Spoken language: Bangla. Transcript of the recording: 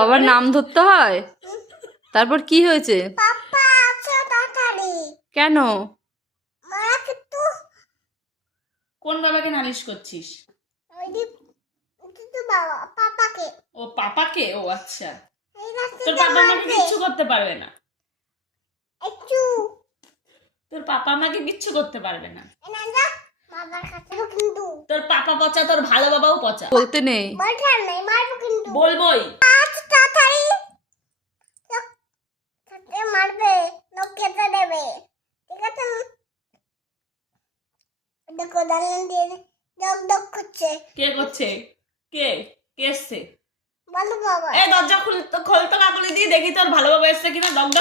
বাবার নাম ধরতে হয়। তারপর কি হয়েছে? পাপা আছো তাড়াতাড়ি। কেন? মা কিন্তু কোন বাবাকে নালিশ করছিস? ওইদি কিন্তু বাবা পাপাকে ও পাপাকে? ও আচ্ছা, এই রাস্তা তোর পাপা আমাকে কিচ্ছু করতে পারবে না। একটু তোর পাপা আমাকে কিচ্ছু করতে পারবে না। এনান্দা বাবার কাছে কিন্তু তোর পাপা পচা, তোর ভালো বাবাও পচা। বলতে নেই। বলঠার নাই মারবো কিন্তু। বলবোই। আচ্ছা তাড়াতাড়ি তাতে মারবে লোক খেতে দেবে, ঠিক আছে? দেখো দালান দিয়ে ডক ডক করছে। কে করছে? কে কে এসছে? বলো বাবা। এই দরজা খোল তো কাকুলি দিয়ে দেখি তোর ভালো বাবা এসছে কিনা। দরজা